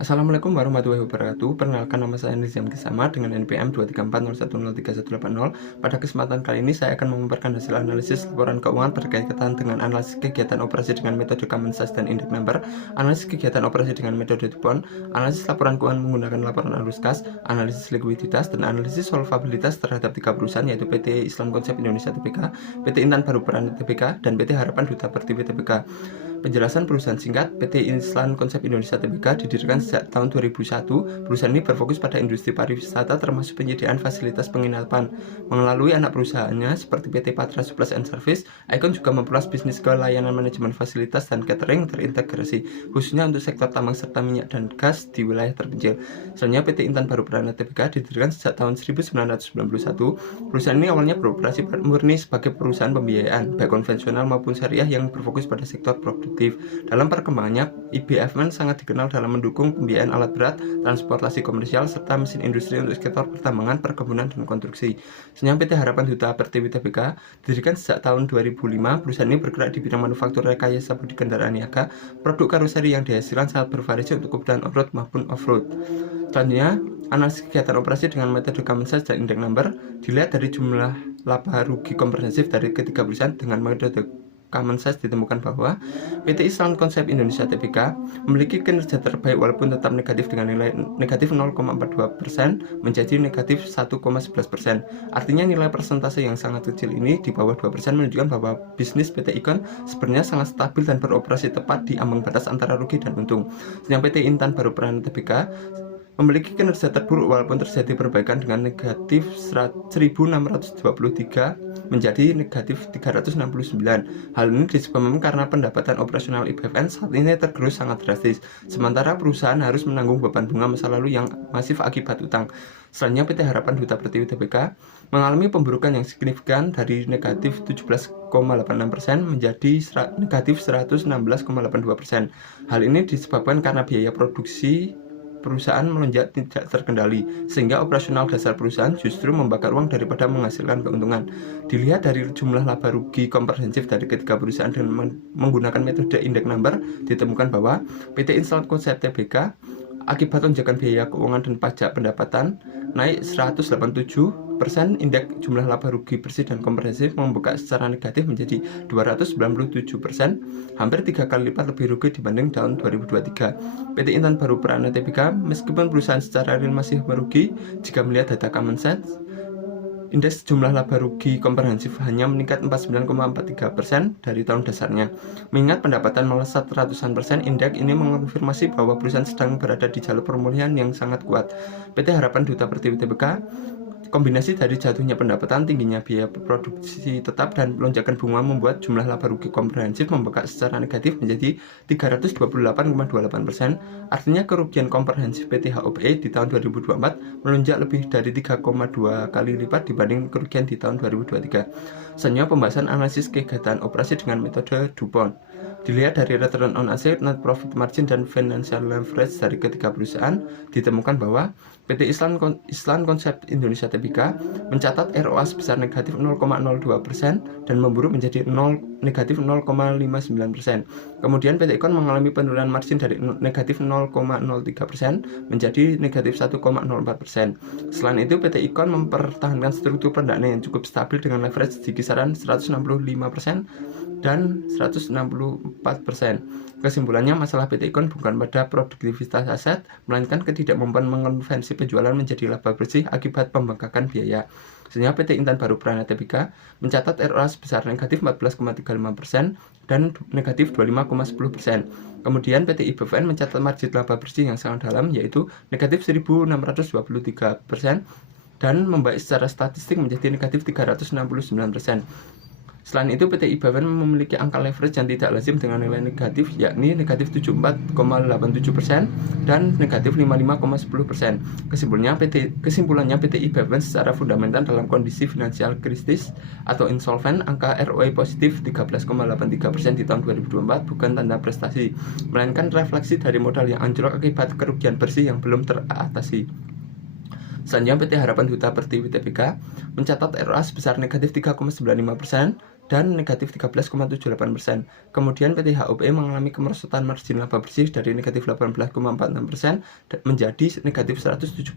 Assalamualaikum warahmatullahi wabarakatuh. Perkenalkan, nama saya Nizam Kisama dengan NPM 234010310. Pada kesempatan kali ini saya akan memaparkan hasil analisis laporan keuangan berkaitan dengan analisis kegiatan operasi dengan metode Common Size dan Index Number, analisis kegiatan operasi dengan metode DuPont, analisis laporan keuangan menggunakan laporan arus kas, analisis likuiditas, dan analisis solvabilitas terhadap 3 perusahaan, yaitu PT Islam Konsep Indonesia Tbk, PT Intan Baru Peran Tbk, dan PT Harapan Duta Pertiwi Tbk. Penjelasan perusahaan singkat: PT Islam Konsep Indonesia Tbk didirikan sejak tahun 2001. Perusahaan ini berfokus pada industri pariwisata termasuk penyediaan fasilitas penginapan. Melalui anak perusahaannya seperti PT Patra Supplies and Service, Icon juga memperluas bisnis ke layanan manajemen fasilitas dan catering terintegrasi, khususnya untuk sektor tambang serta minyak dan gas di wilayah terpencil. Selanjutnya, PT Intan Baru Peran Tbk didirikan sejak tahun 1991. Perusahaan ini awalnya beroperasi murni sebagai perusahaan pembiayaan, baik konvensional maupun syariah yang berfokus pada sektor produktif. Dalam perkembangannya, IBFN sangat dikenal dalam mendukung pembiayaan alat berat, transportasi komersial, serta mesin industri untuk sektor pertambangan, perkebunan, dan konstruksi. Selanjutnya, PT Harapan Duta Pertiwi Tbk didirikan sejak tahun 2005. Perusahaan ini bergerak di bidang manufaktur rekayasa bodi kendaraan niaga. Produk karoseri yang dihasilkan sangat bervariasi untuk kebutuhan off-road maupun off-road. Selanjutnya, analisis kegiatan operasi dengan metode Common Size dan Index Number dilihat dari jumlah laba rugi komprehensif dari ketiga perusahaan. Dengan metode Common Size ditemukan bahwa PT Islam Konsep Indonesia Tbk memiliki kinerja terbaik walaupun tetap negatif dengan nilai negatif 0,42% menjadi negatif 1,11%. Artinya nilai persentase yang sangat kecil ini di bawah 2% menunjukkan bahwa bisnis PT Icon sebenarnya sangat stabil dan beroperasi tepat di ambang batas antara rugi dan untung. Sedangkan PT Intan Baru Peran Tbk memiliki kinerja terburuk walaupun terjadi perbaikan dengan negatif 1623 menjadi negatif 369. Hal ini disebabkan karena pendapatan operasional IBFN saat ini tergerus sangat drastis, sementara perusahaan harus menanggung beban bunga masa lalu yang masif akibat utang. Selanjutnya, PT Harapan Duta Pertiwi Tbk mengalami pemburukan yang signifikan dari negatif 17,86% menjadi negatif 116,82%. Hal ini disebabkan karena biaya produksi perusahaan melonjak tidak terkendali, sehingga operasional dasar perusahaan justru membakar uang daripada menghasilkan keuntungan. Dilihat dari jumlah laba rugi komprehensif dari ketiga perusahaan dengan menggunakan metode Index Number, ditemukan bahwa PT Islam Konsep Tbk akibat lonjakan biaya keuangan dan pajak pendapatan naik 187%, indeks jumlah laba rugi bersih dan komprehensif membuka secara negatif menjadi 297%, hampir 3 kali lipat lebih rugi dibanding tahun 2023. PT Intan Baru Peran Tbk meskipun perusahaan secara real masih merugi, jika melihat data Common Sense, indeks jumlah laba rugi komprehensif hanya meningkat 49,43% dari tahun dasarnya. Mengingat pendapatan melesat ratusan persen, indeks ini mengonfirmasi bahwa perusahaan sedang berada di jalur pemulihan yang sangat kuat. PT Harapan Duta Pertiwi Tbk, kombinasi dari jatuhnya pendapatan, tingginya biaya produksi tetap, dan lonjakan bunga membuat jumlah laba rugi komprehensif membengkak secara negatif menjadi 328,28%. Artinya kerugian komprehensif PT HOPE di tahun 2024 melonjak lebih dari 3,2 kali lipat dibanding kerugian di tahun 2023. Selanjutnya, pembahasan analisis kegiatan operasi dengan metode DuPont. Dilihat dari return on asset, net profit margin, dan financial leverage dari ketiga perusahaan, ditemukan bahwa PT Islam Konsep Indonesia Tbk mencatat ROA sebesar negatif 0,02% dan memburuk menjadi negatif 0,59%. Kemudian PT Icon mengalami penurunan margin dari negatif 0,03% menjadi negatif 1,04%. Selain itu, PT Icon mempertahankan struktur pendana yang cukup stabil dengan leverage di kisaran 165% dan 164%. Kesimpulannya, masalah PT Icon bukan pada produktivitas aset, melainkan ketidakmampuan mengonversi penjualan menjadi laba bersih akibat pembengkakan biaya. Sehingga PT Intan Baru Peran Tbk mencatat ROA sebesar negatif 14,35% dan negatif 25,10%. Kemudian PT IBFN mencatat margin laba bersih yang sangat dalam, yaitu negatif 1.623% dan membaik secara statistik menjadi negatif 369%. Selain itu, PT IBFN memiliki angka leverage yang tidak lazim dengan nilai negatif, yakni negatif 74,87% dan negatif 55,10%. Kesimpulannya, PT IBFN secara fundamental dalam kondisi finansial kritis atau insolven. Angka ROE positif 13,83% di tahun 2024 bukan tanda prestasi, melainkan refleksi dari modal yang anjlok akibat kerugian bersih yang belum teratasi. Selanjutnya, PT Harapan Duta Pertiwi Tbk mencatat ROA sebesar negatif 3,95% dan negatif 13,78%. Kemudian PT HUP mengalami kemerosotan margin laba bersih dari negatif 18,46% menjadi negatif 117,32%.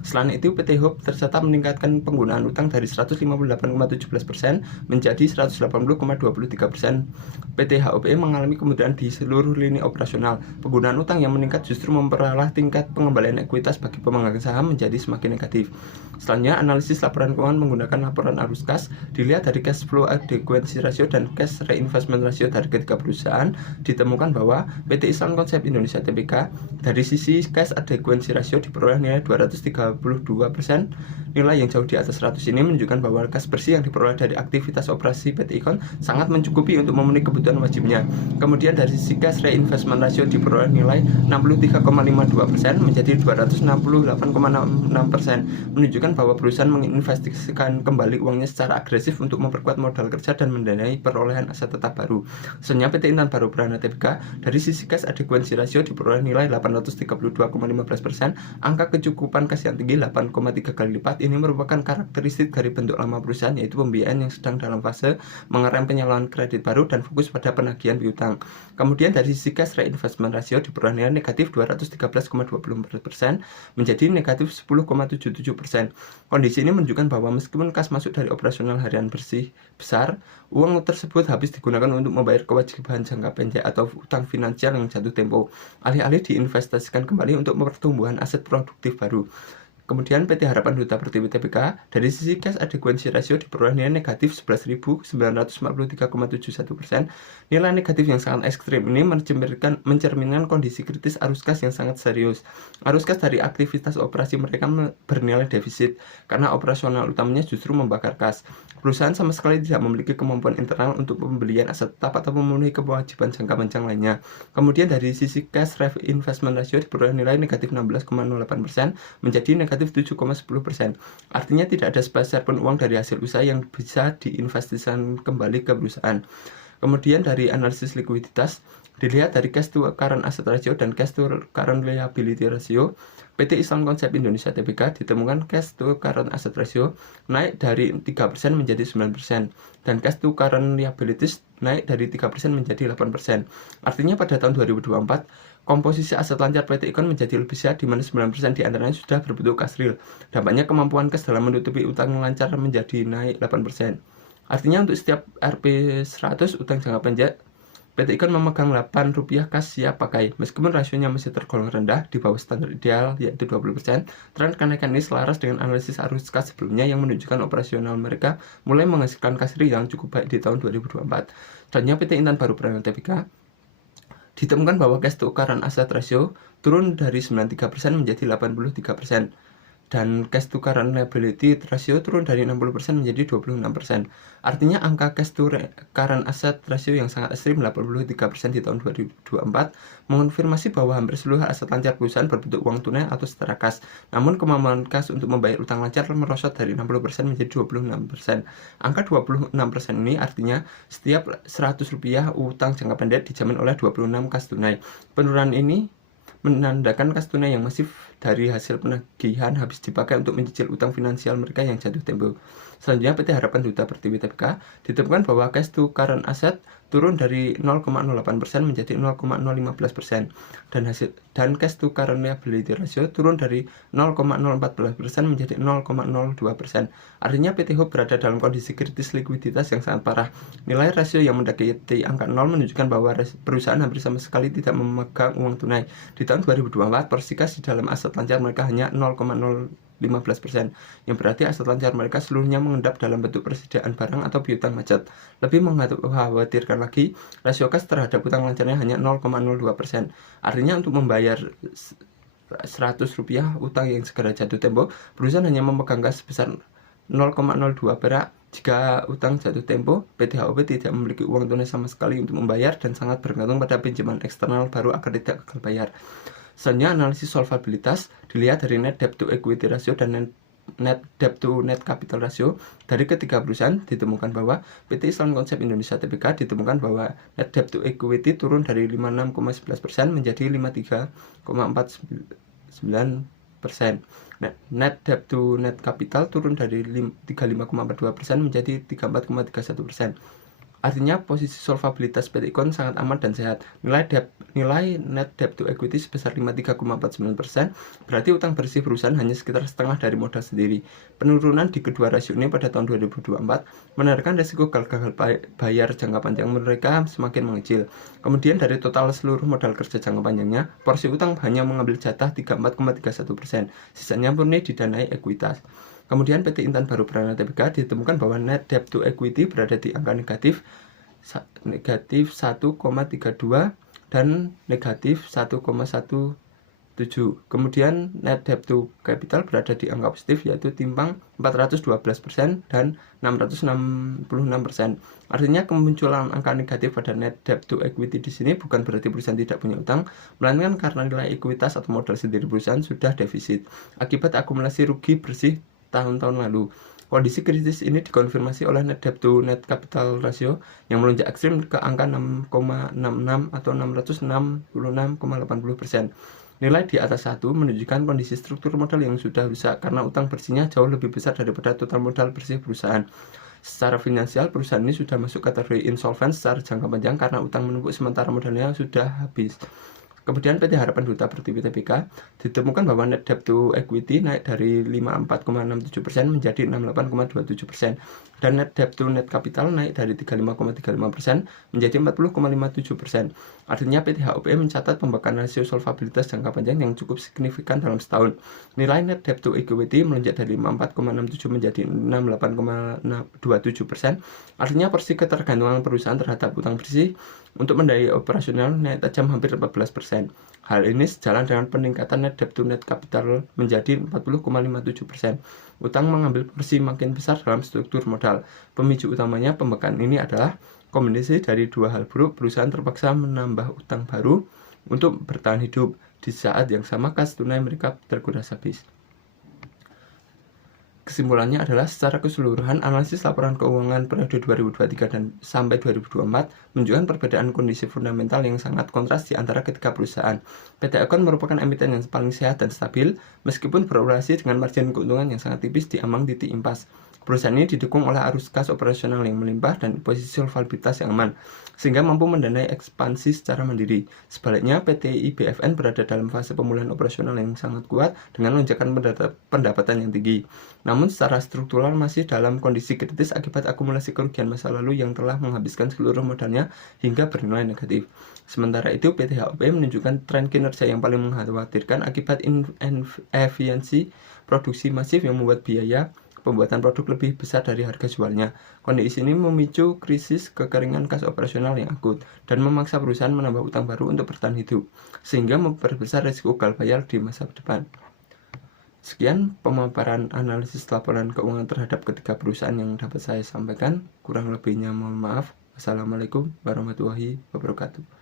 Selain itu, PT HUP tercatat meningkatkan penggunaan utang dari 158,17% menjadi 180,23%. PT HUP mengalami kemudahan di seluruh lini operasional. Penggunaan utang yang meningkat justru memperoleh tingkat pengembalian ekuitas bagi pemegang saham menjadi semakin negatif. Selanjutnya, analisis laporan keuangan menggunakan laporan arus kas. Dilihat dari cash flow adequacy ratio dan cash reinvestment ratio dari ketiga perusahaan, ditemukan bahwa PT Islam Konsep Indonesia Tbk dari sisi cash adequacy ratio diperoleh nilai 232%. Nilai yang jauh di atas 100 ini menunjukkan bahwa kas bersih yang diperoleh dari aktivitas operasi PT Ikon sangat mencukupi untuk memenuhi kebutuhan wajibnya. Kemudian dari sisi cash reinvestment ratio diperoleh nilai 63,52% menjadi 268,66%, menunjukkan bahwa perusahaan menginvestasikan kembali uangnya secara agresif untuk memperkuat modal kerja dan mendanai perolehan aset tetap baru. Selanjutnya, PT Intan Baru Prana Tbk dari sisi cash adequacy ratio diperoleh nilai 832,15%. Angka kecukupan kas yang tinggi 8,3 kali lipat ini merupakan karakteristik dari bentuk lama perusahaan, yaitu pembiayaan yang sedang dalam fase mengerem penyaluran kredit baru dan fokus pada penagihan piutang. Kemudian dari sisi cash reinvestment ratio diperoleh nilai negatif 213,24% menjadi negatif 10,77%. Kondisi ini menunjukkan bahwa meskipun kas masuk dari operasional harian bersih besar, uang tersebut habis digunakan untuk membayar kewajiban jangka pendek atau utang finansial yang jatuh tempo, alih-alih diinvestasikan kembali untuk pertumbuhan aset produktif baru. Kemudian PT Harapan Duta Pertiwi Tbk dari sisi cash adequacy ratio diperoleh nilai negatif 11.943,71%. Nilai negatif yang sangat ekstrim ini mencerminkan kondisi kritis arus kas yang sangat serius. Arus kas dari aktivitas operasi mereka bernilai defisit karena operasional utamanya justru membakar kas. Perusahaan sama sekali tidak memiliki kemampuan internal untuk pembelian aset tetap atau memenuhi kewajiban jangka panjang lainnya. Kemudian dari sisi cash reinvestment ratio diperoleh nilai negatif 16,08% menjadi negatif 7,10%. Artinya tidak ada sepeser pun uang dari hasil usaha yang bisa diinvestasikan kembali ke perusahaan. Kemudian dari analisis likuiditas, dilihat dari cash to current asset ratio dan cash to current liability ratio. PT Islam Konsep Indonesia Tbk ditemukan cash to current asset ratio naik dari 3% menjadi 9% dan cash to current liabilities naik dari 3% menjadi 8%. Artinya pada tahun 2024 komposisi aset lancar PT Ikon menjadi lebih sehat, di mana 9% diantaranya sudah berbentuk kas real. Dampaknya kemampuan kas dalam menutupi utang lancar menjadi naik 8%. Artinya untuk setiap Rp100 utang jangka pendek, PT Ikon memegang Rp8 kas siap pakai. Meskipun rasionya masih tergolong rendah di bawah standar ideal yaitu 20%, tren kenaikan ini selaras dengan analisis arus kas sebelumnya yang menunjukkan operasional mereka mulai menghasilkan kas real yang cukup baik di tahun 2024. Selanjutnya PT Intan Baru Prana Tbk ditemukan bahwa cash to current asset ratio turun dari 93% menjadi 83%. Dan cash to current liability ratio turun dari 60% menjadi 26%. Artinya angka cash to current asset ratio yang sangat ekstrim 83% di tahun 2024 mengonfirmasi bahwa hampir seluruh aset lancar perusahaan berbentuk uang tunai atau setara kas. Namun kemampuan kas untuk membayar utang lancar merosot dari 60% menjadi 26%. Angka 26% ini artinya setiap Rp100 utang jangka pendek dijamin oleh 26 kas tunai. Penurunan ini menandakan kas tunai yang masif dari hasil penagihan habis dipakai untuk mencicil utang finansial mereka yang jatuh tempo. Selanjutnya, PT Harapan Duta Pertiwi Tbk ditemukan bahwa cash to current asset turun dari 0,08% menjadi 0,015% dan cash to current liability ratio turun dari 0,014% menjadi 0,02%. Artinya PT HUP berada dalam kondisi kritis likuiditas yang sangat parah. Nilai rasio yang mendekati angka 0 menunjukkan bahwa perusahaan hampir sama sekali tidak memegang uang tunai. Di tahun 2024, porsi kas di dalam aset lancar mereka hanya 0,015%, yang berarti aset lancar mereka seluruhnya mengendap dalam bentuk persediaan barang atau piutang macet. Lebih mengkhawatirkan lagi, rasio kas terhadap utang lancarnya hanya 0,02%. Artinya untuk membayar Rp100 utang yang segera jatuh tempo, perusahaan hanya memegang kas sebesar 0,02 perak. Jika utang jatuh tempo, PT HUP tidak memiliki uang tunai sama sekali untuk membayar dan sangat bergantung pada pinjaman eksternal baru agar tidak gagal bayar. Selanjutnya, analisis solvabilitas dilihat dari net debt to equity ratio dan net debt to net capital ratio. Dari ketiga perusahaan ditemukan bahwa PT Islam Konsep Indonesia Tbk ditemukan bahwa net debt to equity turun dari 56,11% menjadi 53,49%. Net debt to net capital turun dari 35,42% menjadi 34,31%. Artinya posisi solvabilitas PT Icon sangat aman dan sehat. Nilai net debt to equity sebesar 53,49%, berarti utang bersih perusahaan hanya sekitar setengah dari modal sendiri. Penurunan di kedua rasio ini pada tahun 2024 menandakan resiko gagal bayar jangka panjang mereka semakin mengecil. Kemudian dari total seluruh modal kerja jangka panjangnya, porsi utang hanya mengambil jatah 34,31%, sisanya murni didanai ekuitas. Kemudian PT Intan Baru Prana Tbk ditemukan bahwa net debt to equity berada di angka negatif 1,32 dan negatif 1,17. Kemudian net debt to capital berada di angka positif, yaitu timbang 412% dan 666%. Artinya kemunculan angka negatif pada net debt to equity di sini bukan berarti perusahaan tidak punya utang, melainkan karena nilai ekuitas atau modal sendiri perusahaan sudah defisit akibat akumulasi rugi bersih tahun-tahun lalu. Kondisi kritis ini dikonfirmasi oleh net debt to net capital ratio yang melonjak ekstrim ke angka 6,66 atau 666,80%. Nilai di atas 1 menunjukkan kondisi struktur modal yang sudah rusak karena utang bersihnya jauh lebih besar daripada total modal bersih perusahaan. Secara finansial, perusahaan ini sudah masuk kategori insolvent secara jangka panjang karena utang menumpuk sementara modalnya sudah habis. Kemudian PT Harapan Duta Pertiwi Tbk ditemukan bahwa net debt to equity naik dari 54,67% menjadi 68,27%, dan net debt to net capital naik dari 35,35% menjadi 40,57%. Artinya PT HOP mencatat pembengkakan rasio solvabilitas jangka panjang yang cukup signifikan dalam setahun. Nilai net debt to equity melonjak dari 54,67 menjadi 68,27%. Artinya porsi ketergantungan perusahaan terhadap utang bersih untuk mendaya operasional naik tajam hampir 14%. Hal ini sejalan dengan peningkatan net debt to net capital menjadi 40,57%. Utang mengambil porsi makin besar dalam struktur modal. Pemicu utamanya pembengkakan ini adalah kombinasi dari dua hal buruk. Perusahaan terpaksa menambah utang baru untuk bertahan hidup. Di saat yang sama kas tunai mereka terkuras habis. Kesimpulannya adalah secara keseluruhan analisis laporan keuangan periode 2023 dan sampai 2024 menunjukkan perbedaan kondisi fundamental yang sangat kontras di antara ketiga perusahaan. PT Icon merupakan emiten yang paling sehat dan stabil meskipun beroperasi dengan margin keuntungan yang sangat tipis di ambang titik impas. Perusahaan ini didukung oleh arus kas operasional yang melimpah dan posisi solvabilitas yang aman, sehingga mampu mendanai ekspansi secara mandiri. Sebaliknya, PT IBFN berada dalam fase pemulihan operasional yang sangat kuat dengan lonjakan pendapatan yang tinggi. Namun secara struktural masih dalam kondisi kritis akibat akumulasi kerugian masa lalu yang telah menghabiskan seluruh modalnya hingga bernilai negatif. Sementara itu, PT HOP menunjukkan tren kinerja yang paling mengkhawatirkan akibat inefisiensi produksi masif yang membuat biaya pembuatan produk lebih besar dari harga jualnya. Kondisi ini memicu krisis kekeringan kas operasional yang akut dan memaksa perusahaan menambah utang baru untuk bertahan hidup, sehingga memperbesar risiko gagal bayar di masa depan. Sekian pemaparan analisis laporan keuangan terhadap ketiga perusahaan yang dapat saya sampaikan. Kurang lebihnya mohon maaf. Wassalamualaikum warahmatullahi wabarakatuh.